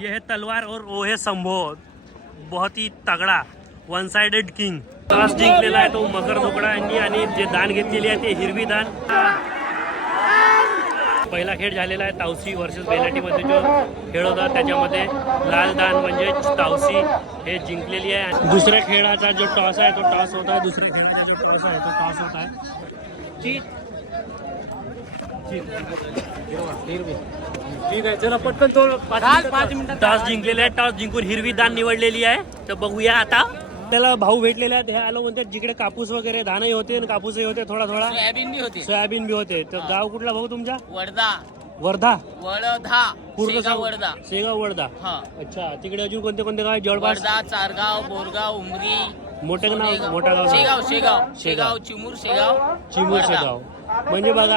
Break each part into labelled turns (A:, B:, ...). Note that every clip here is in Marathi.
A: ये है तलवार और वो है संभो बहुत ही तगडा वन साइडेड किंग टॉस जिंकलेला आहे तो मकर धोकडा यांनी आणि जे दान घेतलेली आहे ते हिरवी दान. पहिला खेळ झालेला आहे तावसी वर्सेस बेलाटीमध्ये जो खेळ होता त्याच्यामध्ये लाल दान म्हणजे तावसी हे जिंकलेली आहे. दुसऱ्या खेळाचा जो टॉस आहे तो टॉस होत आहे. दुसऱ्या खेळाचा जो टॉस आहे तो टॉस होत आहे.
B: ठीक आहे चला पटकन तो पाच पाच मिनिटात
A: टॉस जिंकलेला आहे टॉस जिंकून हिरवी दान निवडलेली आहे. तर बघूया आता. त्याला भाऊ भेटलेले आहेत हे आलो म्हणतात जिकडे कापूस वगैरे धानही होते आणि कापूसही होते थोडा थोडा.
C: सोयाबीन बी होती.
A: सोयाबीन बी होते. तर गाव कुठला भाऊ तुमचा?
C: वडदा
A: वर्धा?
C: वडधा
A: पूर्ण
C: शेगाव. वडदा
A: शेगाव वर्धा.
C: हा.
A: अच्छा तिकडे अजून कोणते कोणते गाव आहे जवळपास
C: चारगाव बोरगाव उमरी.
A: मोठे नाव
C: शेगाव
A: मोठा गाव
C: शेगाव. शेगाव.
A: शेगाव.
C: चिमूर शेगाव.
A: चिमूर
C: वर्धा.
A: शेगाव. म्हणजे बघा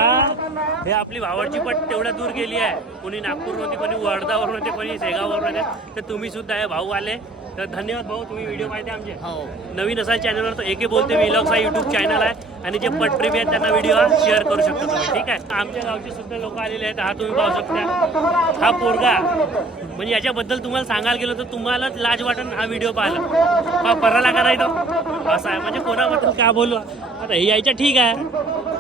A: हे आपली भावाची पट तेवढ्या दूर गेली आहे. कोणी नागपूर होती कोणी वर्धावरून होते कोणी शेगाववरून होते तर तुम्ही सुद्धा हे भाऊ आले. तर धन्यवाद भाऊ तुम्ही व्हिडिओ पाहिजे आमचे.
C: हो.
A: नवीन असा चॅनलवर तो एके बोलते विलॉग्स हा युट्यूब चॅनल आहे. आणि जे पटप्रेमी आहेत त्यांना व्हिडिओ शेअर करू शकता तुम्ही. ठीक आहे? आमच्या गावचे सुद्धा लोक आलेले आहेत हा तुम्ही पाहू शकता. हा पोरगा. म्हणजे याच्याबद्दल तुम्हाला सांगायला गेलो तर तुम्हालाच लाज वाटून हा व्हिडिओ पाहिला हा पराला का नाही तो असा आहे. म्हणजे कोणाबद्दल का बोलू? आता हे यायच्या ठीक आहे.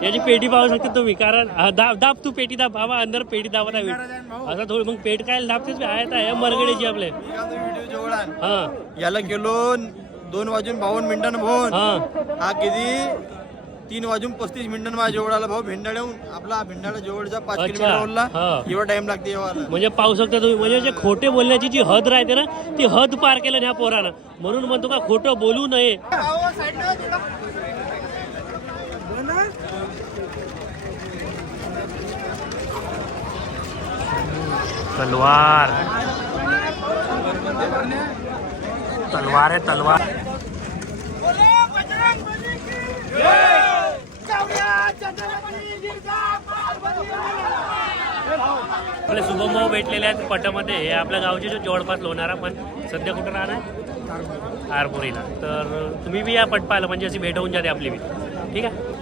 A: याची पेटी पाहू शकता तुम्ही कारण हा, दाब दाब तू पेटी दाब बाबा अंदर पेटी दाबत आहे असं थोडी मग पेट काय दाबतेच आहे आता हे मरगडीची आपले.
D: व्हिडिओ.
A: हा.
D: याला गेलो दोन वाजून बावन्न मिनिटांना भाऊन
A: हा.
D: हा किती? तीन वाजून पस्तीस मिनिटांना माझ्या जवळ आला भाऊ भेंडाळ्याहून आपला भेंडाळा जवळचा पाच
A: अच्छा.
D: किलोमीटर
A: हा.
D: एवढा टाइम लागते
A: म्हणजे पाहू शकता तुम्ही म्हणजे जे खोटे बोलण्याची जी हद राहते ना ती हद पार केलं ह्या पोरानं. म्हणून म्हणतो का खोटं बोलू नये. तलवार। तलवार आहे तलवार। आपले शुभम भाऊ भेटलेले आहेत पटामध्ये. हे आपल्या गावचे जो जवळपास लोणारा पण सध्या कुठं राहणार आरपुरीला तर तुम्ही बी या पट पाहिलं म्हणजे अशी भेट होऊन जाते आपली बी. ठीक आहे?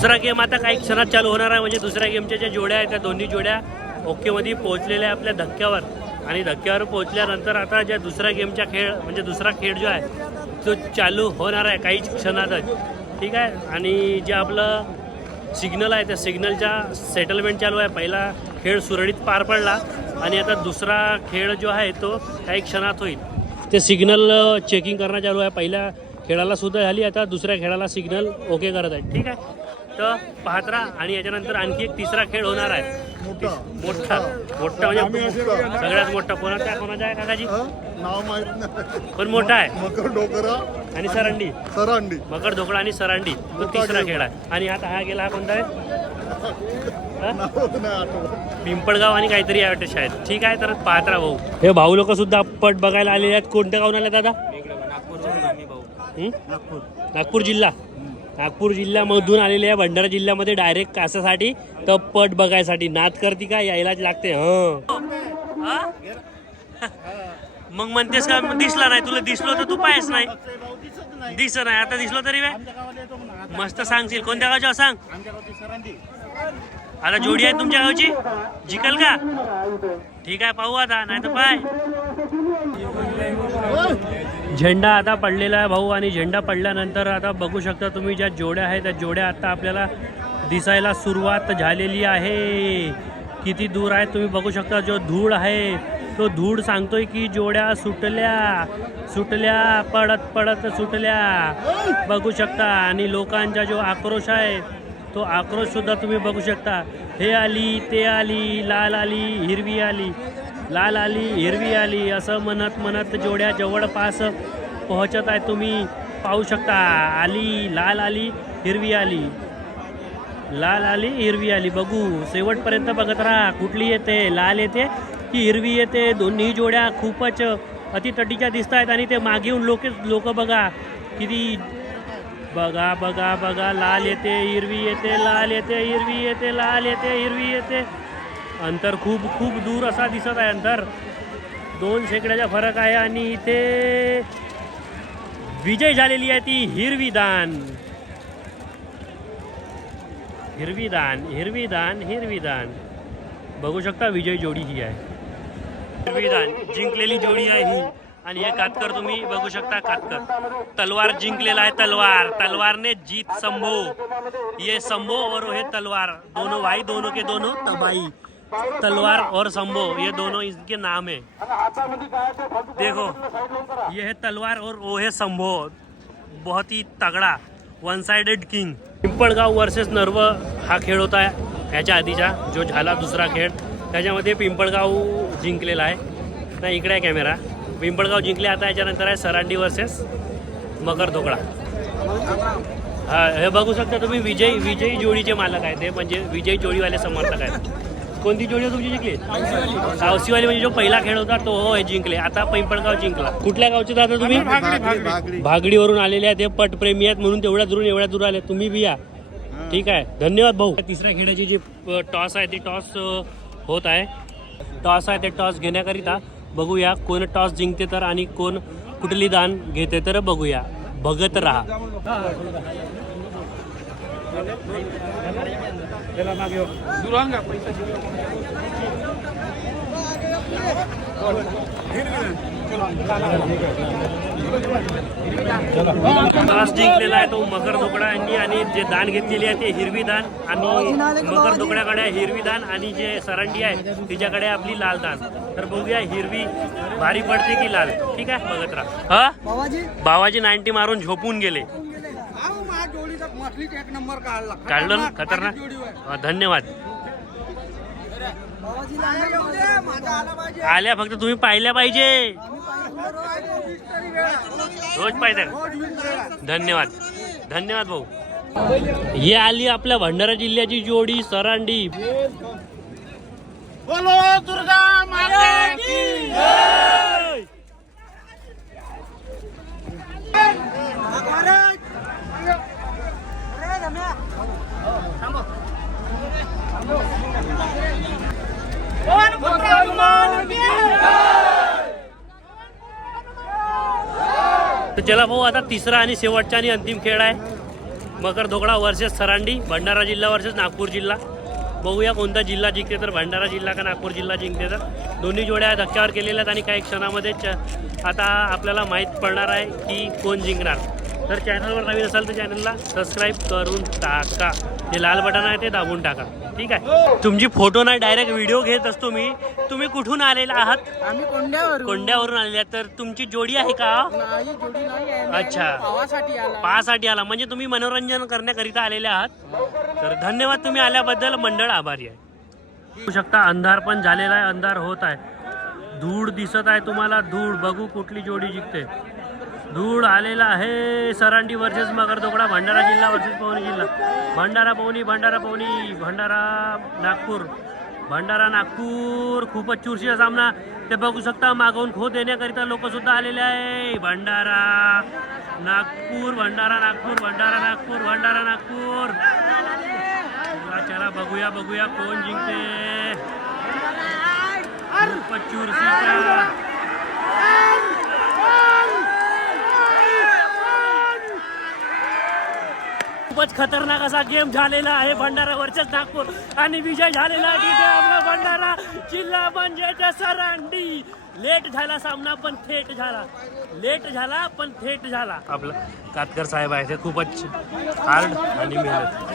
A: दुसरा गेम आता काही क्षणात चालू होणार आहे. म्हणजे दुसऱ्या गेमच्या ज्या जोड्या आहेत त्या दोन्ही जोड्या ओकेमध्ये पोहोचलेल्या आहे आपल्या धक्क्यावर. आणि धक्क्यावर पोहोचल्यानंतर आता ज्या दुसऱ्या गेमचा खेळ म्हणजे दुसरा खेळ जो आहे तो चालू होणार आहे काहीच क्षणातच. ठीक आहे? आणि जे आपलं सिग्नल आहे त्या सिग्नलच्या सेटलमेंट चालू आहे. पहिला खेळ सुरळीत पार पडला आणि आता दुसरा खेळ जो आहे तो काही क्षणात होईल. ते सिग्नल चेकिंग करणं चालू आहे. पहिल्या खेळाला सुद्धा झाली आता दुसऱ्या खेळाला सिग्नल ओके करत आहे. ठीक आहे? तर पाहत राहा आणि याच्यानंतर आणखी एक तिसरा खेळ होणार आहे. मोठा. मोठा. म्हणजे सगळ्यात मोठा कोणाचा कोणाचा आहे काकाजी?
E: नाव माहीत नाही.
A: पण मोठा आहे.
E: मकर डोकरा
A: आणि सरंडी.
E: सरांडी.
A: मकर ढोकळा आणि सरांडी. तो तिसरा खेळ. आहे. आणि आता हा गेला हा कोणता आहे? हा?
E: नावच नाही आठवत.
A: पिंपळगाव आणि काहीतरी आहे वाटतं शाळेत. ठीक आहे तर पाहत राहा भाऊ. हे भाऊ लोक सुद्धा पट बघायला आलेले आहेत. कोणत्या गावून आले दादा? हं? नागपूर जिल्हा. नागपूर जिल्ह्यामधून आलेले आहे भंडारा जिल्ह्यामध्ये डायरेक्ट कासासाठी तर पट बघायसाठी. नाद करती का? यायलाच लागते. ह. मग म्हणतेस का मग दिसला नाही तुला दिसलो तर तू पायच नाही. दिस नाही. आता दिसलो तरी वे मस्त सांगशील. कोणत्या गावच्या सांग? आता जोडी आहे तुमच्या गावची? जिकल का? ठीक आहे पाहू आता. नाही तर पाय. झेंडा आता पडलेला आहे भाऊ आणि झेंडा पडल्यानंतर आता बघू शकता तुम्ही ज्या जोड्या आहेत त्या जोड्या आता आपल्याला दिसायला सुरुवात झालेली आहे. किती दूर आहे तुम्ही बघू शकता जो धूळ आहे तो धूळ सांगतोय की जोड्या सुटल्या सुटल्या पडत पडत सुटल्या. बघू शकता आणि लोकांचा जो आक्रोश आहे तो आक्रोश सुद्धा तुम्ही बघू शकता. हे आली ते आली लाल आली हिरवी आली लाल आली हिरवी आली असं म्हणत म्हणत जोड्या जवळपास पोहोचत आहे तुम्ही पाहू शकता. आली लाल आली हिरवी आली. लाल आली हिरवी आली. बघू शेवटपर्यंत बघत राहा कुठली येते? लाल येते की हिरवी येते? दोन्ही जोड्या खूपच अतितटीच्या दिसत आहेत आणि ते मागे येऊन लोक लोक बघा. किती बघा बघा बघा. लाल येते हिरवी येते लाल येते हिरवी येते लाल येते हिरवी येते. अंतर खूप खूप दूर असा दिसत आहे अंतर. दोन शेकड्याचा फरक आहे आणि इथे विजय झालेली आहे ती हिरवी दान हिरवी दान हिरवी दान हिरवी दान बघू शकता विजय जोडी ही आहे. हिरवी दान जिंकलेली जोडी आहे ही. आणि हे कातकर तुम्ही बघू शकता कातकर. तलवार जिंकलेला आहे तलवार. तलवार ने जीत संभो. ये संभो और हे तलवार. दोनों भाई दोनों के दोनों तबाई तलवार और संभो ये दोनों इसके नाम है। देखो ये है तलवार और वो है संभो बहुत ही तगड़ा one sided king Pimpalgaon versus nerve हा खेळ होता ह्याच्या आधीचा जो झाला दुसरा खेळ। त्याच्यामध्ये पिंपळगाव जिंकलेला आहे। नाही इकडे आहे कॅमेरा पिंपळगाव जिंकले आता याच्यानंतर आहे सरांडी वर्सेस मकर धोकडा. हा हे बघू शकता तुम्ही विजय विजयी जोडीचे मालक आहेत ते म्हणजे विजयी जोडीवाले समर्थक आहेत. कोणती जोडी तुमची जिंकली? सावसीवाली म्हणजे जो पहिला खेळ होता तो हो हे जिंकले. आता पिंपळगाव जिंकला. कुठल्या गावचे दादा तुम्ही?
E: भागडी
A: भागडीवरून आलेले आहेत ते पटप्रेमी आहेत म्हणून तेवढ्या दुरून एवढ्या दूर आले तुम्ही बी या. ठीक आहे. धन्यवाद भाऊ. तिसऱ्या खेळाची जी टॉस आहे ती टॉस होत आहे. टॉस आहे ते टॉस घेण्याकरिता बघूया कोण टॉस जिंकते तर आणि कोण कुठली दान घेते तर बघूया. बघत राहा. टॉस जिंकलेला आहे तो मकर धोकडा यांनी आणि जे दान घेतलेली आहे ते हिरवी दान आणि मकर धोकड्याकडे आहे हिरवी दान आणि जे सरंडी आहे तिच्याकडे आपली लाल दान. तर बघूया हिरवी भारी पडते की लाल. ठीक आहे? बघत राहा. हा?
B: बाबाजी
A: बाबाजी नाईन्टी मारून झोपून गेले.
B: एक नंबर काढला.
A: खतरनाक. धन्यवाद. आल्या फक्त तुम्ही पाहिल्या पाहिजे. रोज पाहिजे. धन्यवाद. धन्यवाद भाऊ. ही आली आपल्या भंडारा जिल्ह्याची जोडी सरांडी.
E: बोलो दुर्गा माता की
A: तर चला भाऊ आता तिसरा आणि शेवटचा आणि अंतिम खेळ आहे. मकर धोकडा वर्सेस सरांडी भंडारा जिल्हा वर्सेस नागपूर जिल्हा. बघूया कोणता जिल्हा जिंकते तर भंडारा जिल्हा का नागपूर जिल्हा जिंकते तर. दोन्ही जोड्या धक्क्यावर केलेल्या आहेत आणि काही क्षणामध्ये आता आपल्याला माहीत पडणार आहे की कोण जिंकणार. तर चॅनलवर नवीन असाल तर चॅनलला सबस्क्राईब करून टाका. जे लाल बटन आहे ते दाबून टाका. ठीक आहे. तुमची फोटो नाही डायरेक्ट व्हिडिओ घेत असतो मी. तुम्ही कुठून आलेला आहात?
B: आम्ही कोंड्यावर
A: कोंड्यावरून आलेले आहात तर तुमची जोडी आहे का?
B: नाही जोडी नाही आहे.
A: अच्छा.
B: पावासाठी आला.
A: पाहासाठी आला. म्हणजे तुम्ही मनोरंजन करण्याकरिता आलेले आहात. तर धन्यवाद तुम्ही आल्याबद्दल. मंडळ आभारी आहे. बघू शकता अंधार पण झालेला आहे अंधार होत आहे. धूळ दिसत आहे तुम्हाला. धूळ. बघू कुठली जोडी जिंकते. धूळ आलेला आहे. सरांडी वर्सेस मगरतोकडा भंडारा जिल्हा वर्सेस पवनी जिल्हा. भंडारा पवनी भंडारा पवनी भंडारा नागपूर. भंडारा नागपूर खूपच चुरशीचा सामना. ते बघू शकता मागवून खो देण्याकरिता लोक सुद्धा आलेले आहे. भंडारा नागपूर भंडारा नागपूर भंडारा नागपूर भंडारा नागपूर. चला चला बघूया बघूया कोण जिंकते. खूपच चुरशीचा खूपच खतरनाक असा गेम झालेला आहे भंडारा वर्चेस नागपूर. आणि विजय झालेला आहे आपला भंडारा. जिल्हा म्हणजे सरांडी. लेट झाला सामना पण थेट झाला. लेट झाला पण थेट झाला. आपलं कातकर साहेब आहे ते खूपच हार्ड आणि मेहनत.